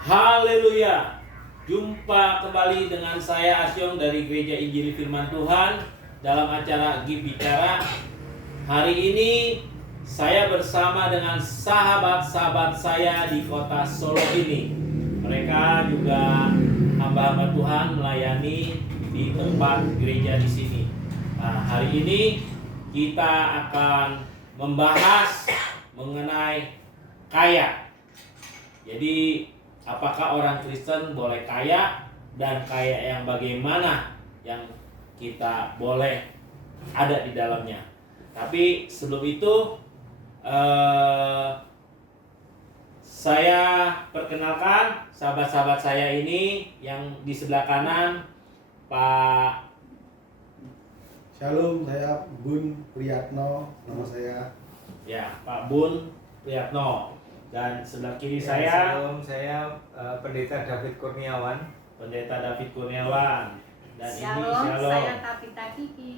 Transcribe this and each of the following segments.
Haleluya. Jumpa kembali dengan saya Asyong dari Gereja Injili Firman Tuhan dalam acara GIB Bicara. Hari ini saya bersama dengan sahabat-sahabat saya di kota Solo ini. Mereka juga hamba-hamba Tuhan melayani di tempat gereja di sini. Nah, hari ini kita akan membahas mengenai kaya. Jadi apakah orang Kristen boleh kaya, dan kaya yang bagaimana yang kita boleh ada di dalamnya. Tapi sebelum itu saya perkenalkan sahabat-sahabat saya ini. Yang di sebelah kanan Pak Shalom, saya Bun Priyatno, nama saya. Ya, Pak Bun Priyatno. Dan sebelah kiri Ya, saya Shalom, saya Pendeta David Kurniawan. Pendeta David Kurniawan. Dan Shalom, ini Shalom, saya Tabita Kiki.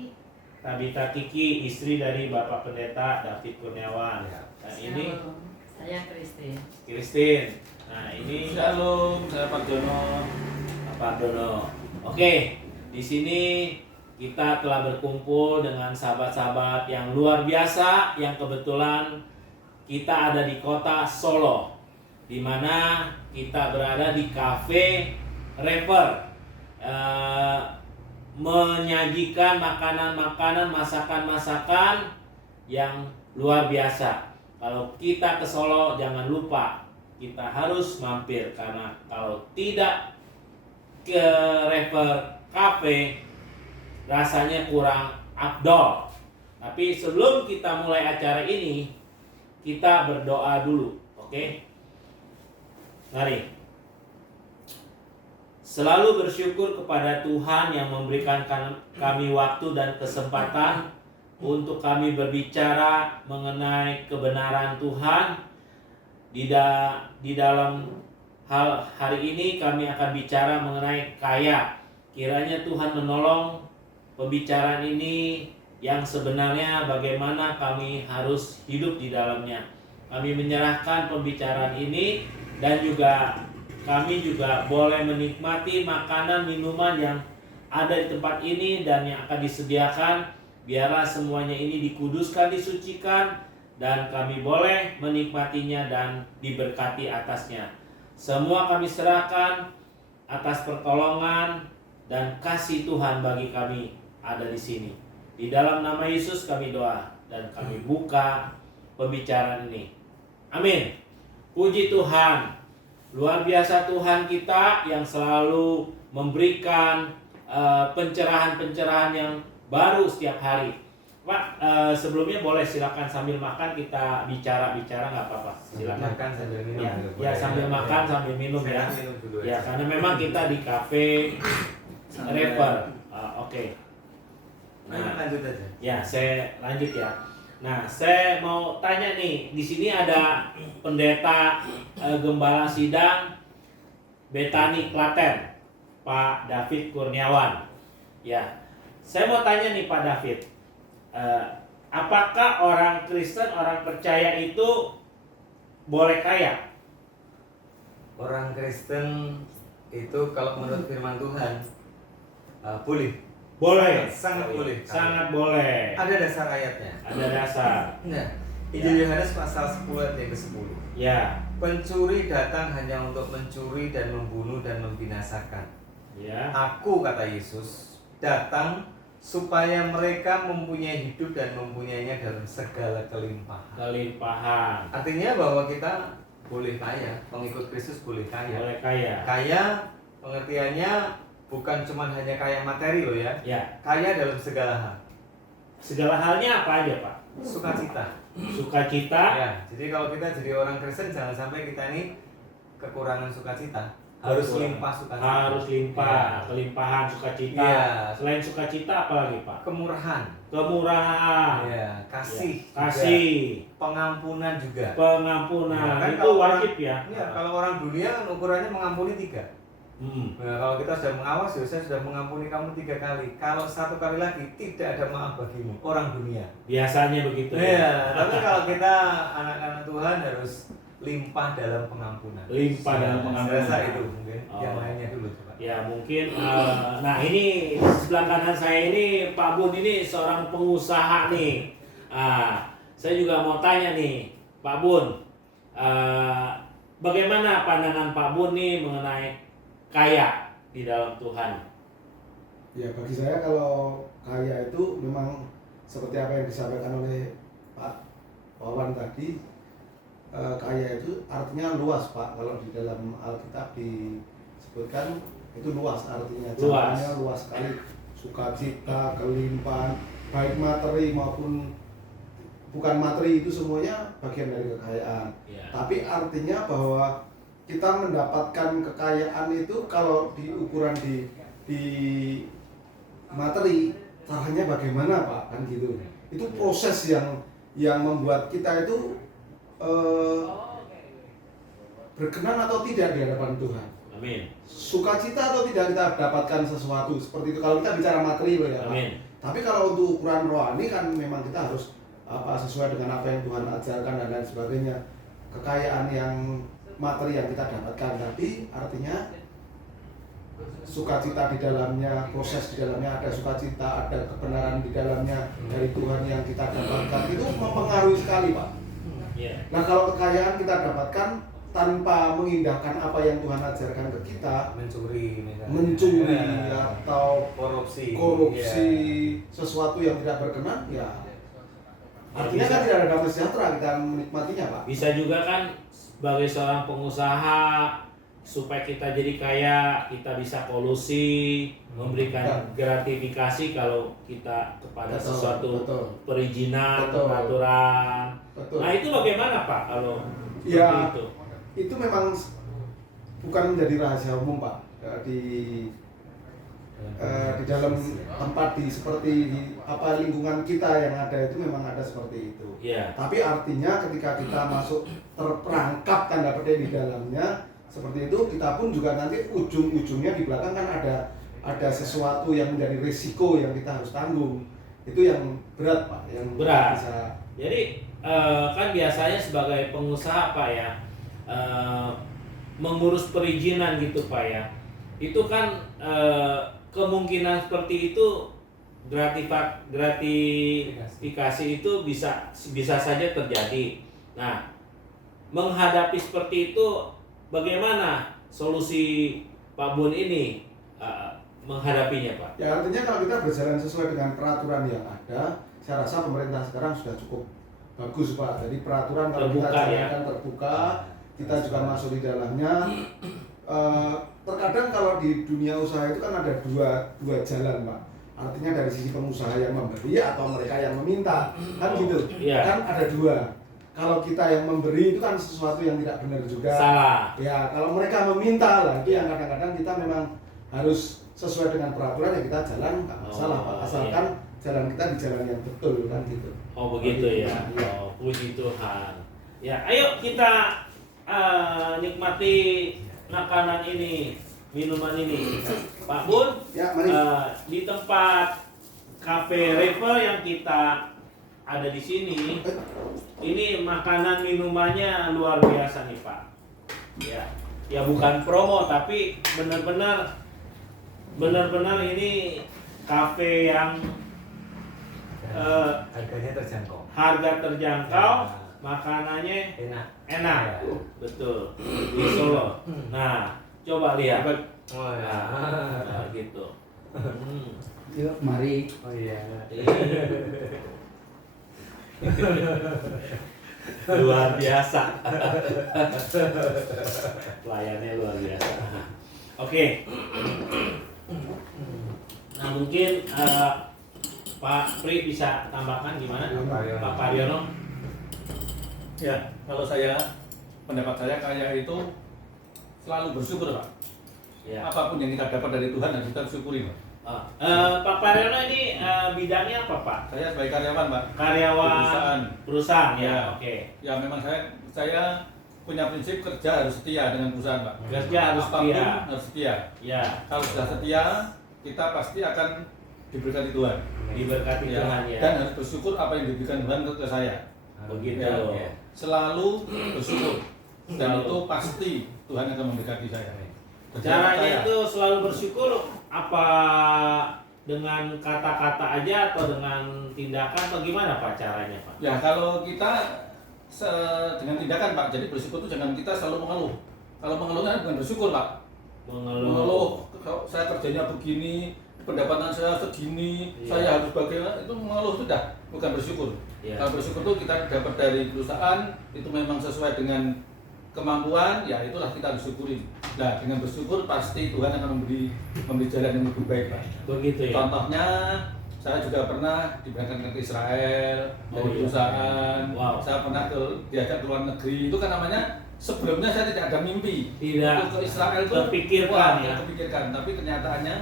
Tabita Kiki, istri dari Bapak Pendeta David Kurniawan. Ya. Dan ini Shalom, saya Kristin. Kristin. Nah, ini Shalom, saya Pak Jono. Pak Dono. Oke, di sini kita telah berkumpul dengan sahabat-sahabat yang luar biasa, yang kebetulan kita ada di kota Solo, di mana kita berada di Cafe Rapper, menyajikan makanan-makanan, masakan-masakan yang luar biasa. Kalau kita ke Solo, jangan lupa kita harus mampir, karena kalau tidak ke Rapper Cafe rasanya kurang afdol. Tapi sebelum kita mulai acara ini, kita berdoa dulu, oke? Mari. Selalu bersyukur kepada Tuhan yang memberikan kami waktu dan kesempatan untuk kami berbicara mengenai kebenaran Tuhan. Di dalam hal hari ini kami akan bicara mengenai kaya. Kiranya Tuhan menolong pembicaraan ini yang sebenarnya bagaimana kami harus hidup di dalamnya. Kami menyerahkan pembicaraan ini, dan juga kami juga boleh menikmati makanan minuman yang ada di tempat ini dan yang akan disediakan. Biarlah semuanya ini dikuduskan, disucikan, dan kami boleh menikmatinya dan diberkati atasnya. Semua kami serahkan atas pertolongan dan kasih Tuhan bagi kami ada di sini. Di dalam nama Yesus kami doa dan kami buka pembicaraan ini. Amin. Puji Tuhan. Luar biasa Tuhan kita yang selalu memberikan pencerahan-pencerahan yang baru setiap hari. Pak, sebelumnya boleh silakan sambil makan kita bicara-bicara, nggak apa-apa. Silakan. Makan sambil minum. Ya, sambil makan sambil minum ya. Saya minum dulu Ya, karena memang kita di cafe Rapper. Oke. Nah, lanjut aja. Ya, saya lanjut ya. Nah, saya mau tanya nih, di sini ada pendeta gembala sidang Betani Klaten, Pak David Kurniawan. Ya, saya mau tanya nih Pak David, apakah orang Kristen, orang percaya itu boleh kaya? Orang Kristen itu kalau menurut firman Tuhan boleh. Boleh. Sangat boleh. Sangat boleh. Ada dasar ayatnya. Ada dasar. Nah, Injil Yohanes pasal 10 ayat ke-10. Ya. Pencuri datang hanya untuk mencuri dan membunuh dan membinasakan. Ya. Aku, kata Yesus, datang supaya mereka mempunyai hidup dan mempunyainya dalam segala kelimpahan. Kelimpahan. Artinya bahwa kita boleh kaya, pengikut Kristus boleh kaya. Boleh kaya. Kaya pengertiannya bukan cuma hanya kaya materi loh ya. Ya. Kaya dalam segala hal. Segala halnya apa aja, Pak? Sukacita. Sukacita. Ya, jadi kalau kita jadi orang Kristen jangan sampai kita ini kekurangan sukacita. Harus limpah sukacita. Harus limpah, Ya. kelimpahan sukacita. Iya. Selain sukacita apa lagi, Pak? Kemurahan. Kemurahan. Ya, kasih. Ya. Kasih. Juga. Pengampunan juga. Pengampunan. Ya, kan Itu kalau wajib ya. Ya, kalau orang dunia kan ukurannya mengampuni 3. Nah, kalau kita sudah mengawas, saya sudah mengampuni kamu 3 kali. Kalau 1 kali lagi tidak ada maaf bagimu. Orang dunia. Biasanya begitu. Ya, tapi kalau kita anak-anak Tuhan harus limpah dalam pengampunan. Limpah dalam pengampunan. Saya rasa itu mungkin Oh. yang lainnya dulu coba. Ya mungkin, nah ini sebelah kanan saya ini Pak Bun ini seorang pengusaha nih. Saya juga mau tanya nih Pak Bun, bagaimana pandangan Pak Bun nih mengenai kaya di dalam Tuhan? Ya bagi saya kalau kaya itu memang seperti apa yang disampaikan oleh Pak Wawan tadi, kaya itu artinya luas Pak. Kalau di dalam Alkitab disebutkan itu luas artinya, Luas. caranya luas sekali, sukacita, kelimpahan, baik materi maupun bukan materi itu semuanya bagian dari kekayaan. Ya. Tapi artinya bahwa kita mendapatkan kekayaan itu kalau diukuran di materi, caranya bagaimana Pak, kan gitu. Itu proses yang membuat kita itu berkenan atau tidak di hadapan Tuhan. Amin. Sukacita atau tidak kita dapatkan sesuatu seperti itu kalau kita bicara materi loh ya Pak. Amin. Tapi kalau untuk ukuran rohani kan memang kita harus sesuai dengan apa yang Tuhan ajarkan dan lain sebagainya. Kekayaan yang materi yang kita dapatkan, tapi artinya sukacita di dalamnya, proses di dalamnya, ada sukacita, ada kebenaran di dalamnya dari Tuhan yang kita dapatkan, itu mempengaruhi sekali Pak. Ya. Nah kalau kekayaan kita dapatkan tanpa mengindahkan apa yang Tuhan ajarkan ke kita, Mencuri misalnya. mencuri Ya. atau korupsi, sesuatu yang tidak berkenan, ya artinya bisa. kan tidak ada damai sejahtera kita menikmatinya Pak. Bisa juga kan sebagai seorang pengusaha supaya kita jadi kaya, kita bisa kolusi, memberikan gratifikasi kalau kita kepada Betul, sesuatu betul. perizinan, Betul. peraturan. Betul. Nah itu bagaimana Pak kalau Ya. seperti itu? Itu memang bukan menjadi rahasia umum Pak. Di dalam tempat seperti di lingkungan kita yang ada itu memang ada seperti itu. Ya. Tapi artinya ketika kita masuk terperangkap tanda petik di dalamnya seperti itu, kita pun juga nanti ujung-ujungnya di belakang kan ada sesuatu yang menjadi risiko yang kita harus tanggung. Itu yang berat Pak, yang Berat. bisa. Jadi kan biasanya sebagai pengusaha Pak ya, mengurus perizinan gitu Pak ya, itu kan kemungkinan seperti itu gratifikasi itu bisa saja terjadi. Nah, menghadapi seperti itu bagaimana solusi Pak Bun ini menghadapinya Pak? Ya artinya kalau kita berjalan sesuai dengan peraturan yang ada, saya rasa pemerintah sekarang sudah cukup bagus Pak. Jadi peraturan kalau kita Terbuka, ya. jalankan terbuka, kita juga masuk di dalamnya. Terkadang kalau di dunia usaha itu kan ada dua jalan Pak. Artinya dari sisi pengusaha yang memberi atau mereka yang meminta, kan gitu. Iya. Kan ada dua. Kalau kita yang memberi itu kan sesuatu yang tidak benar juga. Salah. Ya kalau mereka meminta lah, itu yang kadang-kadang kita memang harus sesuai dengan peraturan yang kita jalan, nggak masalah Pak. Asalkan jalan kita di jalan yang betul kan gitu. Oh begitu ya. Iya. Oh puji Tuhan. Ya ayo kita nikmati makanan ini, minuman ini. Pak Bun, Ya mari. di tempat Cafe River yang kita ada di sini, ini makanan minumannya luar biasa nih Pak. Ya bukan promo tapi benar-benar ini kafe yang harganya terjangkau. harga terjangkau, Ya. makanannya Enak. enak, Ya. betul di Solo. Nah, coba lihat. Oh ya. Nah, gitu. Yuk, mari. Oh iya. Luar biasa. Pelayannya luar biasa. Oke. Nah, mungkin Pak Pri bisa tambahkan gimana? Pak Pariono. Ya, kalau pendapat saya kaya itu selalu bersyukur Pak. Ya. Apapun yang kita dapat dari Tuhan harus kita syukuri Pak. Pak Pariono ini bidangnya apa Pak? Saya sebagai karyawan Pak. Karyawan perusahaan ya. Ya. Oke. Ya memang saya punya prinsip kerja harus setia dengan perusahaan Pak. Kerja harus Apapun setia. harus setia. Ya, Kalau sudah setia, kita pasti akan diberkati Tuhan. diberkati Ya. Tuhan ya. Dan harus bersyukur apa yang diberikan Tuhan ke saya. Begitu. Ya. Selalu bersyukur. Dan itu pasti Tuhan akan memberkati saya. Jadi Caranya saya- itu selalu bersyukur apa dengan kata-kata aja atau dengan tindakan atau gimana Pak caranya Pak? Ya kalau kita dengan tindakan Pak, jadi bersyukur itu jangan kita selalu mengeluh. Kalau mengeluh kan bukan bersyukur Pak. Mengeluh, kalau saya kerjanya begini, pendapatan saya segini, Iya. saya harus bagaimana, itu mengeluh sudah, bukan bersyukur. Iya. Kalau bersyukur itu kita dapat dari perusahaan, itu memang sesuai dengan kemampuan, ya itulah kita harus syukurin. Nah dengan bersyukur pasti Tuhan akan memberi jalan yang lebih baik Pak. Begitu ya. Contohnya saya juga pernah diberangkatkan ke Israel Oh, dari iya. perusahaan. Wow. Saya pernah diajak ke luar negeri. Itu kan namanya sebelumnya saya tidak ada mimpi. Tidak Untuk ke Israel itu terpikirkan wah, ya. tidak terpikirkan. Tapi kenyataannya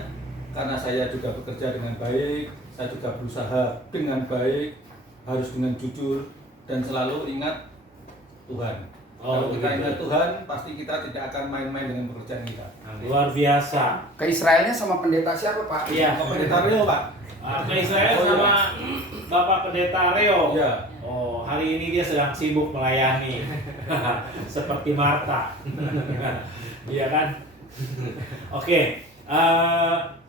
karena saya juga bekerja dengan baik, saya juga berusaha dengan baik, harus dengan jujur dan selalu ingat Tuhan. Oh, Kalau kita begitu. ingat Tuhan, pasti kita tidak akan main-main dengan pekerjaan kita. Luar biasa. Ke Israelnya sama pendeta siapa Pak? Iya. Pak Pendeta Rio, Pak. Oke, saya Oh, iya. sama Bapak Pendeta Reo. Iya. Oh, hari ini dia sedang sibuk melayani. Seperti Marta. Iya kan? Oke,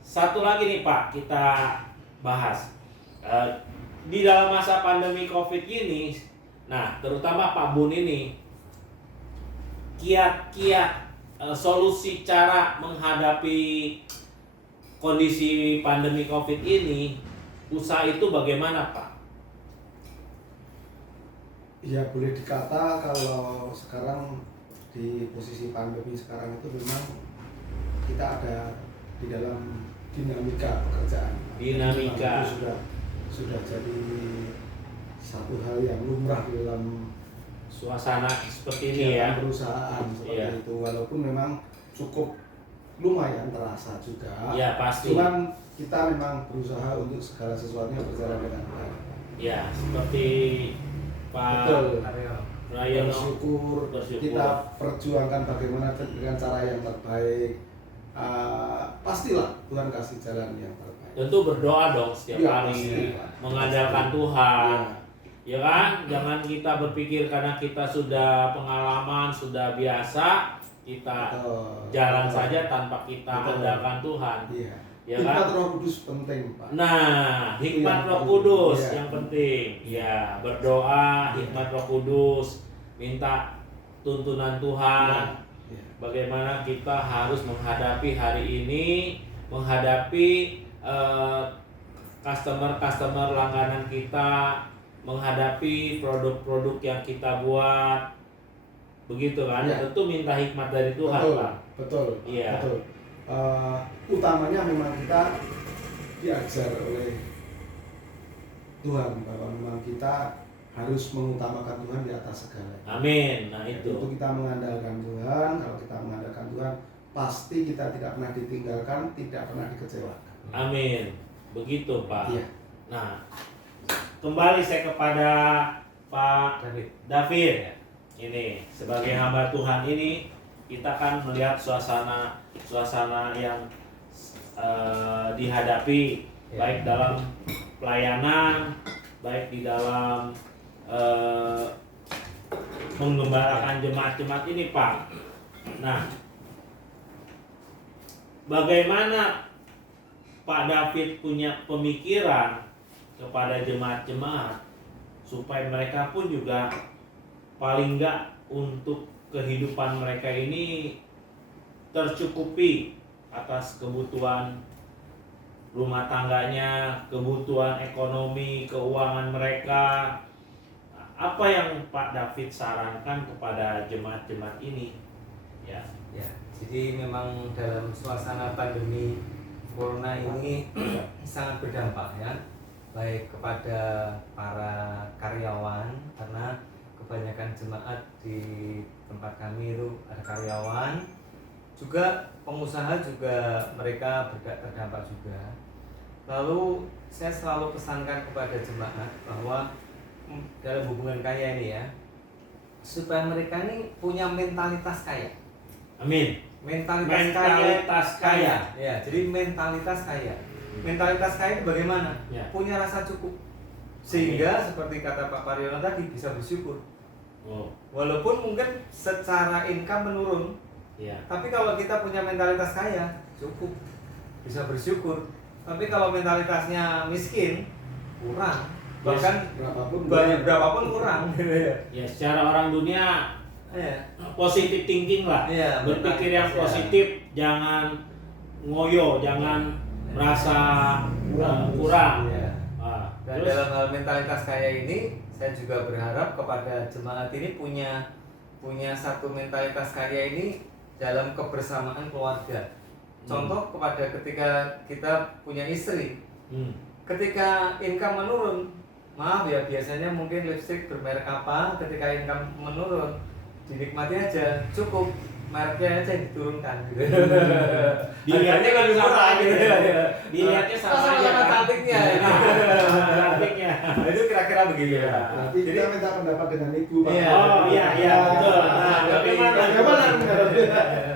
satu lagi nih Pak, kita bahas. Di dalam masa pandemi Covid ini, nah terutama Pak Bun ini, kiat-kiat solusi cara menghadapi kondisi pandemi Covid ini, usaha itu bagaimana Pak? Ya boleh dikata kalau sekarang di posisi pandemi sekarang itu memang kita ada di dalam dinamika pekerjaan. Dinamika. Itu sudah jadi satu hal yang lumrah di dalam Suasana seperti ini ya. perusahaan seperti Iya. itu, walaupun memang cukup lumayan terasa juga. Ya pasti. Cuman kita memang berusaha untuk segala sesuatunya berjalan dengan baik. Ya seperti Pak Betul. Rayono. Bersyukur, Bersyukur. kita perjuangkan bagaimana dengan cara yang terbaik. Pastilah Tuhan kasih jalan yang terbaik. Tentu berdoa dong setiap Iya, hari, pasti. mengandalkan Tuhan. Ya kan? Jangan kita berpikir karena kita sudah pengalaman, sudah biasa, kita Betul. jalan Betul. saja tanpa kita Betul. andalkan Tuhan. Iya. Ya Hikmat kan? Roh Kudus penting, Pak. Nah, Itu hikmat yang Roh penting. Kudus Iya. yang penting. Ya, berdoa, hikmat Roh Kudus, minta tuntunan Tuhan. Iya. Bagaimana kita harus menghadapi hari ini, menghadapi customer langganan kita, menghadapi produk-produk yang kita buat, begitu kan? Iya. Tentu minta hikmat dari Tuhan, Betul, Pak. betul, Iya. betul. Utamanya memang kita diajar oleh Tuhan bahwa memang kita harus mengutamakan Tuhan di atas segala. Amin. Nah Itu itu. kita mengandalkan Tuhan. Kalau kita mengandalkan Tuhan, pasti kita tidak pernah ditinggalkan, tidak pernah dikecewakan. Amin. Begitu, Pak. Iya. Nah, kembali saya kepada Pak David. Ini sebagai hamba Tuhan ini kita kan melihat suasana yang dihadapi Ya. baik dalam pelayanan, baik di dalam menggembalakan jemaat-jemaat ini, Pak. Nah, bagaimana Pak David punya pemikiran kepada jemaat-jemaat supaya mereka pun juga paling enggak untuk kehidupan mereka ini tercukupi atas kebutuhan rumah tangganya, kebutuhan ekonomi, keuangan mereka. Apa yang Pak David sarankan kepada jemaat-jemaat ini? Ya. Ya, jadi memang dalam suasana pandemi corona ini sangat berdampak ya, baik kepada para karyawan karena kebanyakan jemaat di tempat kami itu ada karyawan, juga pengusaha juga mereka terdampak juga. Lalu saya selalu pesankan kepada jemaat bahwa dalam hubungan kaya ini ya, supaya mereka ini punya mentalitas kaya. Amin. Mentalitas kaya. Ya, jadi mentalitas kaya. Mentalitas kaya itu bagaimana? Ya. Punya rasa cukup. Sehingga seperti kata Pak Pariono tadi bisa bersyukur. Oh, Walaupun mungkin secara income menurun, iya. tapi kalau kita punya mentalitas kaya, cukup, bisa bersyukur. Tapi kalau mentalitasnya miskin, kurang. Bahkan berapapun kurang. Ya, secara orang dunia Iya. positive thinking lah. Iya, Berpikir yang mentalitas, ya. positif, jangan ngoyo, jangan merasa kurang. Iya. Ah, Dan terus dalam hal mentalitas kaya ini, saya juga berharap kepada jemaat ini punya satu mentalitas kaya ini dalam kebersamaan keluarga. Contoh kepada ketika kita punya istri, ketika income menurun, maaf ya, biasanya mungkin lipstick bermerek apa, ketika income menurun dinikmati aja, cukup mereknya aja yang diturunkan gitu. Dilihatnya Harganya lebih murah gitu ya. Dilihatnya sama aja sama kan? cantiknya. Cantiknya. Nah, itu kira-kira begitu ya. Berarti kita minta pendapat dengan ibu, Pak. Iya. Oh iya iya betul. Nah, bagaimana?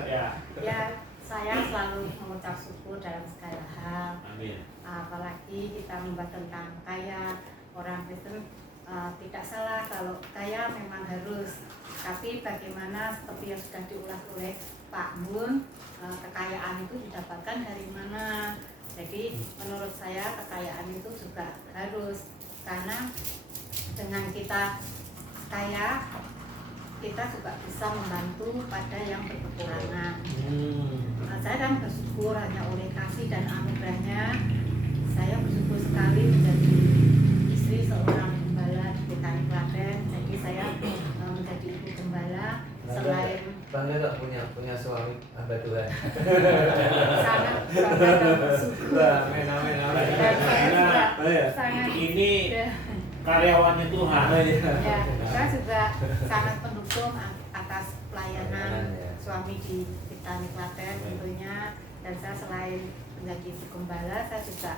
Ya. Ya, saya selalu mengucap syukur dalam segala hal. Amin. Apalagi kita membahas tentang kaya, orang Kristen tidak salah kalau kaya memang harus. Tapi bagaimana seperti yang sudah diulas oleh Pak Mun, kekayaan itu didapatkan dari mana? Jadi menurut saya kekayaan itu juga harus, karena dengan kita kaya, kita juga bisa membantu pada yang berkekurangan. Saya kan bersyukur hanya oleh kasih dan anugerahnya, saya bersyukur sekali menjadi istri seorang gembala di PKI Klaten. Jadi saya menjadi ibu gembala. Selain Bangga tak punya suami hamba Tuhan. sangat bangga dan bersyukur. Amin amin amin. Dan saya juga Oh, iya. sangat Ini karyawannya Tuhan. ya, saya juga sangat mendukung atas pelayanan Ya. suami di Pitani Klaten tentunya. Dan saya selain menjadi ibu gembala, saya juga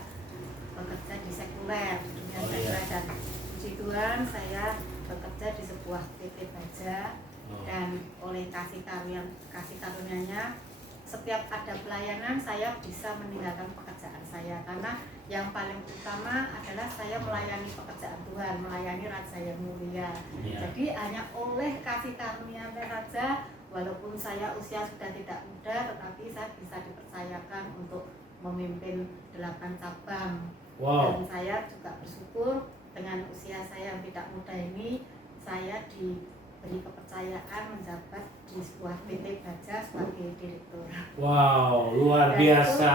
bekerja di sekuler, di dunia sekuler. Dan puji Tuhan, saya bekerja di sebuah PT Baja. Dan oleh kasih karunia-Nya, setiap ada pelayanan saya bisa meninggalkan pekerjaan saya, karena yang paling utama adalah saya melayani pekerjaan Tuhan, melayani Raja yang mulia. Jadi hanya oleh kasih karunia Raja, walaupun saya usia sudah tidak muda, tetapi saya bisa dipercayakan untuk memimpin 8 cabang. Wow. Dan saya juga bersyukur dengan usia saya yang tidak muda ini, saya diberi kepercayaan menjabat di sebuah PT Baja sebagai direktur. Wow, luar Dan biasa.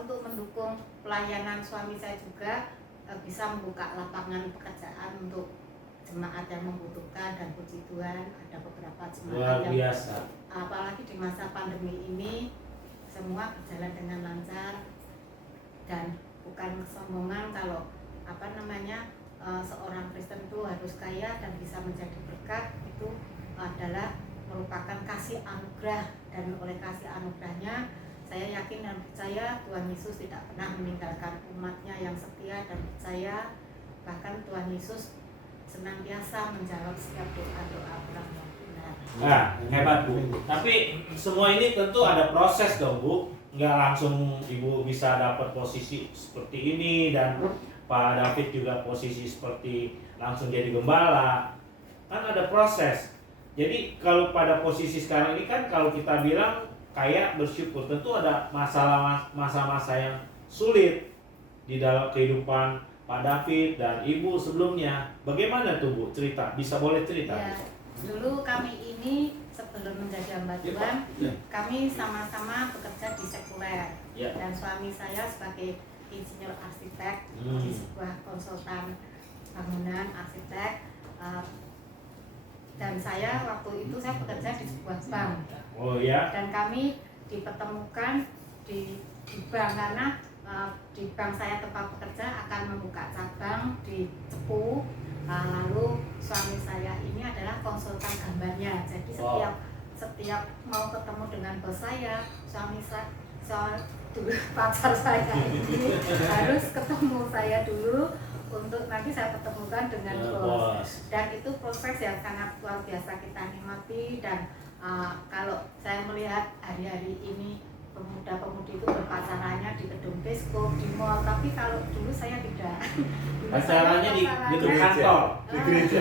untuk mendukung pelayanan suami saya juga bisa membuka lapangan pekerjaan untuk jemaat yang membutuhkan. Dan puji Tuhan ada beberapa Luar jemaat yang biasa. apalagi di masa pandemi ini semua berjalan dengan lancar. Dan bukan kesombongan kalau seorang Kristen itu harus kaya dan bisa menjadi berkat, itu adalah merupakan kasih anugerah. Dan oleh kasih anugerahnya, saya yakin dan percaya Tuhan Yesus tidak pernah meninggalkan umatnya yang setia dan percaya. Bahkan Tuhan Yesus senantiasa menjawab setiap doa-doa orang yang benar. Nah, hebat Bu. Tapi semua ini tentu ada proses dong Bu. Nggak langsung Ibu bisa dapat posisi seperti ini, dan Pak David juga posisi seperti langsung jadi gembala. Kan ada proses. Jadi kalau pada posisi sekarang ini kan kalau kita bilang kayak bersyukur, tentu ada masa-masa yang sulit di dalam kehidupan Pak David dan Ibu sebelumnya. Bagaimana tuh Bu cerita? Bisa boleh cerita? Ya, dulu kami ini sebelum menjadi hamba Tuhan, kami sama-sama bekerja di sekuler. Ya. Dan suami saya sebagai insinyur arsitek di sebuah konsultan bangunan arsitek. Dan saya waktu itu saya bekerja di sebuah bank. Oh ya. Dan kami dipertemukan di bank, karena di bank saya tempat bekerja akan membuka cabang di Cepu. Lalu suami saya ini adalah konsultan gambarnya. Jadi setiap mau ketemu dengan bos saya, suami saya pacar saya ini harus ketemu saya dulu untuk nanti saya ketemukan dengan bos. Dan itu proses yang sangat luar biasa kita nikmati. Dan kalau saya melihat hari-hari ini pemuda-pemudi itu berpacarannya di gedung disco, di mall. Tapi kalau dulu saya tidak. Dulu Pacarannya di gedung kantor. Di gereja.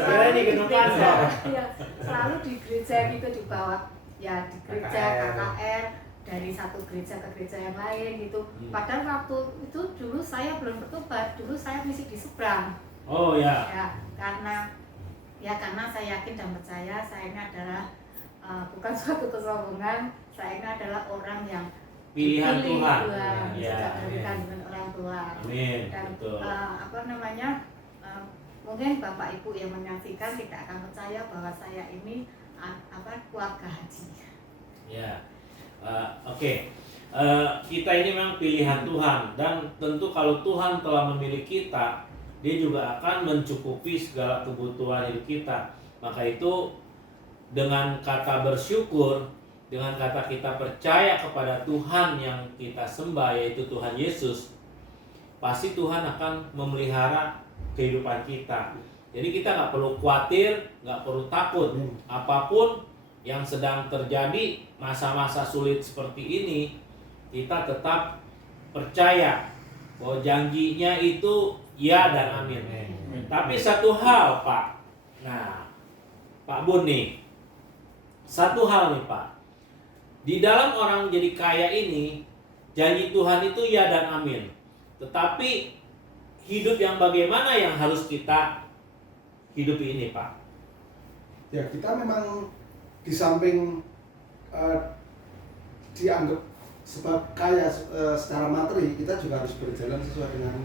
Sekarang di gedung kantor. Iya, selalu di gereja gitu, dibawa ya di gereja KKR, dari satu gereja ke gereja yang lain gitu. Padahal waktu itu dulu saya belum bertobat, dulu saya misi di seberang. Oh ya. Ya, karena saya yakin dan percaya saya ini adalah bukan suatu kesombongan, saya ini adalah orang yang Pilihan dipilih Tuhan. Tuhan, Ya, sejak dari amin. kandungan orang tua. Amin. Dan Betul. mungkin Bapak Ibu yang menyaksikan tidak akan percaya bahwa saya ini keluarga haji. Ya, oke. Kita ini memang pilihan Tuhan, dan tentu kalau Tuhan telah memilih kita, Dia juga akan mencukupi segala kebutuhan hidup kita. Maka itu dengan kata bersyukur, dengan kata kita percaya kepada Tuhan yang kita sembah, yaitu Tuhan Yesus, pasti Tuhan akan memelihara kehidupan kita. Jadi kita nggak perlu khawatir, nggak perlu takut. Apapun yang sedang terjadi, masa-masa sulit seperti ini, kita tetap percaya bahwa janjinya itu ya dan amin. Tapi satu hal, Pak. Nah, Pak Bun nih, satu hal nih Pak. Di dalam orang jadi kaya ini, janji Tuhan itu ya dan amin. Tetapi hidup yang bagaimana yang harus kita hidupi ini, Pak? Ya, kita memang di samping dianggap sebab kaya secara materi, kita juga harus berjalan sesuai dengan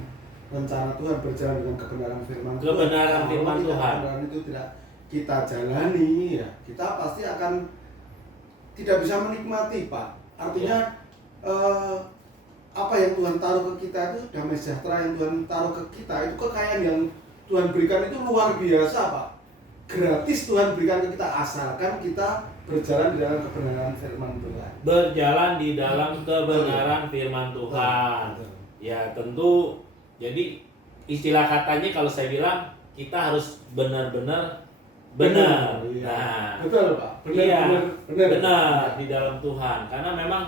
rencana Tuhan, berjalan dengan kebenaran firman Tuhan. Kebenaran Kalau firman tidak Tuhan. kebenaran itu tidak kita jalani, ya kita pasti akan tidak bisa menikmati, Pak. Artinya apa yang Tuhan taruh ke kita itu, damai sejahtera yang Tuhan taruh ke kita, itu kekayaan yang Tuhan berikan itu luar biasa, Pak. Gratis Tuhan berikan ke kita, asalkan kita berjalan di dalam kebenaran firman Tuhan. Berjalan di dalam kebenaran firman Tuhan. Betul. Ya, tentu. Jadi istilah katanya kalau saya bilang, kita harus benar-benar benar. Iya. Nah, Betul, Pak. iya, Benar. benar di dalam Tuhan. Karena memang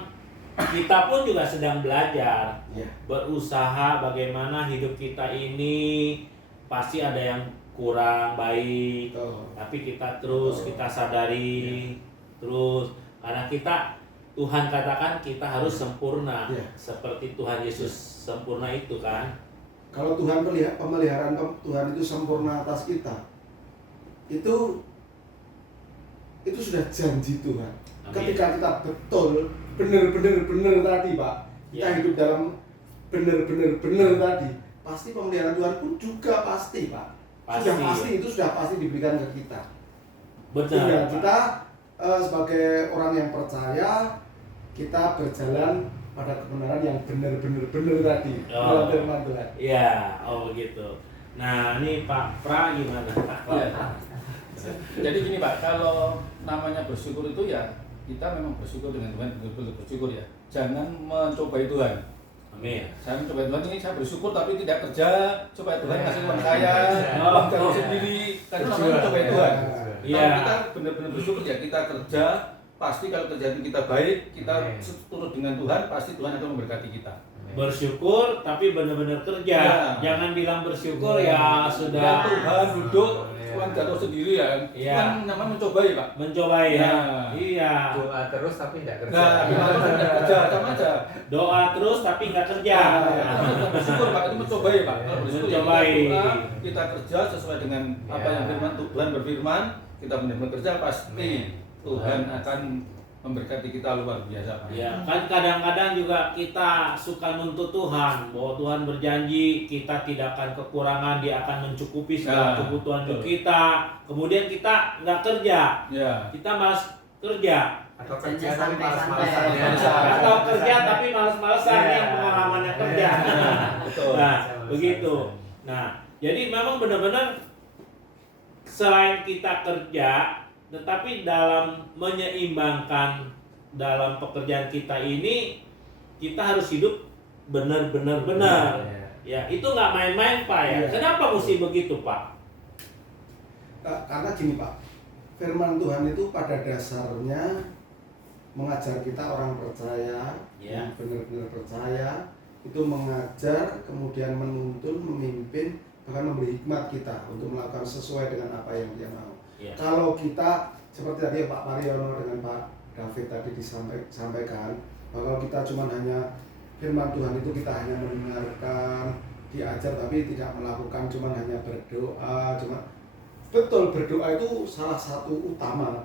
kita pun juga sedang belajar, Iya. berusaha bagaimana hidup kita ini pasti ada yang kurang baik, Betul. tapi kita terus kita sadari terus, karena Tuhan katakan kita harus sempurna, Iya. seperti Tuhan Yesus sempurna itu kan. Kalau Tuhan pemeliharaan Tuhan itu sempurna atas kita, itu sudah janji Tuhan. Amin. Ketika kita betul benar tadi, Pak, kita Ya. hidup dalam benar tadi, pasti pemeliharaan Tuhan pun juga pasti, Pak. Pasti. Sudah pasti diberikan ke kita. Benar, Tinggal Pak. kita sebagai orang yang percaya, kita berjalan pada kebenaran yang benar tadi dalam firman Tuhan. Iya, begitu. Nah, ini Pak Pra gimana? Iya. Jadi gini Pak, kalau namanya bersyukur itu ya kita memang bersyukur dengan Tuhan, betul-betul bersyukur ya. Jangan mencobai Tuhan. Amin. Saya mencobai Tuhan ini, saya bersyukur tapi tidak kerja supaya Tuhan kasih uang saya, Oh. uang jalan sendiri. Karena namanya mencobai Tuhan. Iya. Kalau kita benar-benar bersyukur ya kita kerja, pasti kalau kerjaan kita baik, kita turut dengan Tuhan, pasti Tuhan akan memberkati kita. Bersyukur tapi benar-benar kerja. Ya. Jangan bilang bersyukur ya Ya sudah Tuhan duduk, uang jatuh sendiri ya. Iya. Kan namanya mencobai Pak. mencoba ya. Ya. Iya. Doa terus tapi tidak kerja. Nah, tidak kerja sama aja. Doa terus tapi nggak kerja. Kita bersyukur Pak, itu mencobai Pak. Kalau bersyukur ya Mencobai. kita doa, kita kerja sesuai dengan apa yang firman Tuhan berfirman, kita benar-benar kerja pasti Tuhan akan memberkati kita luar biasa Pak. Ya, kan kadang-kadang juga kita suka nuntut Tuhan bahwa Tuhan berjanji kita tidak akan kekurangan, Dia akan mencukupi segala Ya, kebutuhan hidup betul. kita. Kemudian kita nggak kerja, Ya. kita malas kerja. Atau Kerjanya kerja tapi santai-santai. malas-malasan ya. Atau kerja tapi males-malesan Ya. yang pengalamannya kerja. Betul. Nah, begitu. Nah, jadi memang benar-benar selain kita kerja, tetapi dalam menyeimbangkan dalam pekerjaan kita ini, kita harus hidup benar-benar benar. Ya, itu nggak main-main Pak ya. Iya. Kenapa mesti begitu Pak? Karena gini, Pak, firman Tuhan itu pada dasarnya mengajar kita orang percaya, Ya. yang benar-benar percaya, itu mengajar, kemudian menuntun, memimpin, bahkan memberi hikmat kita untuk melakukan sesuai dengan apa yang dia mau. Ya. Kalau kita seperti tadi Pak Mariono dengan Pak David tadi disampaikan, bahwa kita cuma hanya firman Tuhan itu kita hanya mendengarkan, diajar tapi tidak melakukan, cuma hanya berdoa, betul berdoa itu salah satu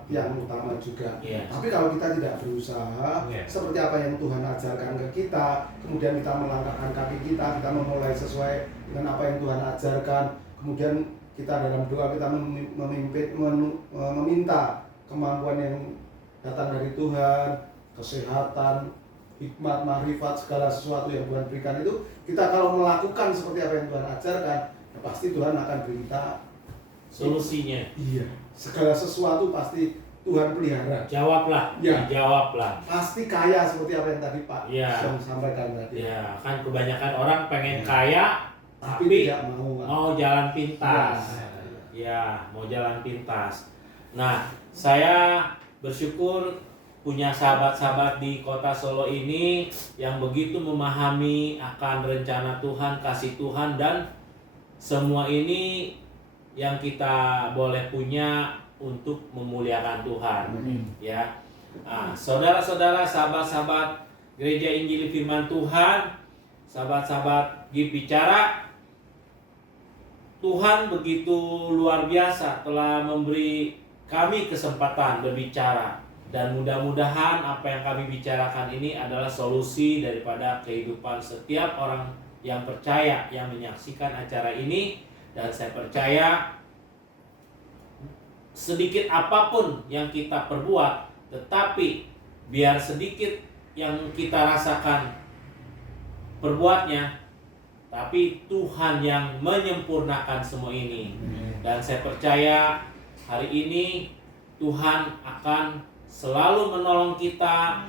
yang utama juga. Iya. Tapi kalau kita tidak berusaha seperti apa yang Tuhan ajarkan ke kita, kemudian kita melangkahkan kaki kita memulai sesuai dengan apa yang Tuhan ajarkan, kemudian kita dalam doa kita meminta kemampuan yang datang dari Tuhan, kesehatan, hikmat, makrifat, segala sesuatu yang Tuhan berikan itu, kita kalau melakukan seperti apa yang Tuhan ajarkan, ya pasti Tuhan akan beri kita Solusinya. iya, segala sesuatu pasti Tuhan pelihara. Jawablah. Ya. Jawablah. Pasti kaya seperti apa yang tadi Pak Ya. yang sampaikan tadi. Ya, kan kebanyakan orang pengen kaya Tapi tapi tidak mau. mau jalan pintas. Ya, mau jalan pintas. Nah, saya bersyukur punya sahabat-sahabat di kota Solo ini yang begitu memahami akan rencana Tuhan, kasih Tuhan, dan semua ini yang kita boleh punya untuk memuliakan Tuhan. Ya, nah, saudara-saudara, sahabat-sahabat Gereja Injili Firman Tuhan, sahabat-sahabat GIP Bicara, Tuhan begitu luar biasa telah memberi kami kesempatan berbicara, dan mudah-mudahan apa yang kami bicarakan ini adalah solusi daripada kehidupan setiap orang yang percaya yang menyaksikan acara ini. Dan saya percaya sedikit apapun yang kita perbuat, tetapi biar sedikit yang kita rasakan perbuatnya, tapi Tuhan yang menyempurnakan semua ini. Dan saya percaya hari ini Tuhan akan selalu menolong kita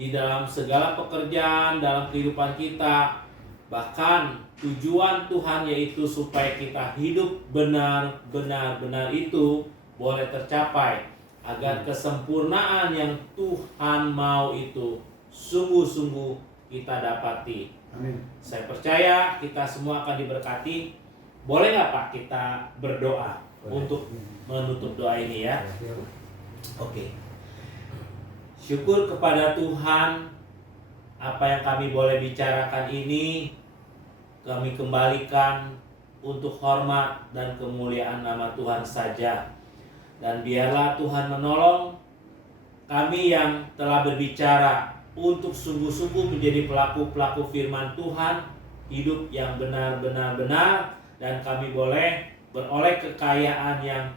di dalam segala pekerjaan dalam kehidupan kita. Bahkan tujuan Tuhan yaitu supaya kita hidup benar itu boleh tercapai, agar kesempurnaan yang Tuhan mau itu sungguh-sungguh kita dapati. Amin. Saya percaya kita semua akan diberkati. Boleh nggak Pak kita berdoa untuk menutup doa ini ya? Oke. Syukur kepada Tuhan, apa yang kami boleh bicarakan ini kami kembalikan untuk hormat dan kemuliaan nama Tuhan saja. Dan biarlah Tuhan menolong kami yang telah berbicara untuk sungguh-sungguh menjadi pelaku-pelaku firman Tuhan, hidup yang benar-benar benar, dan kami boleh beroleh kekayaan yang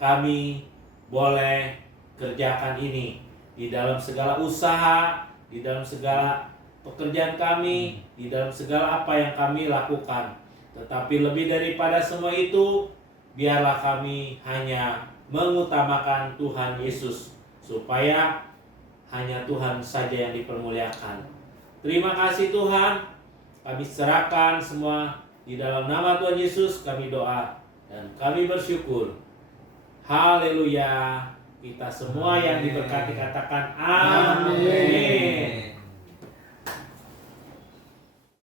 kami boleh kerjakan ini di dalam segala usaha, di dalam segala pekerjaan kami, di dalam segala apa yang kami lakukan. Tetapi lebih daripada semua itu, biarlah kami hanya mengutamakan Tuhan Yesus, supaya hanya Tuhan saja yang dipermuliakan. Terima kasih Tuhan, kami serahkan semua di dalam nama Tuhan Yesus kami doa dan kami bersyukur. Haleluya. Kita semua yang diberkati katakan amin.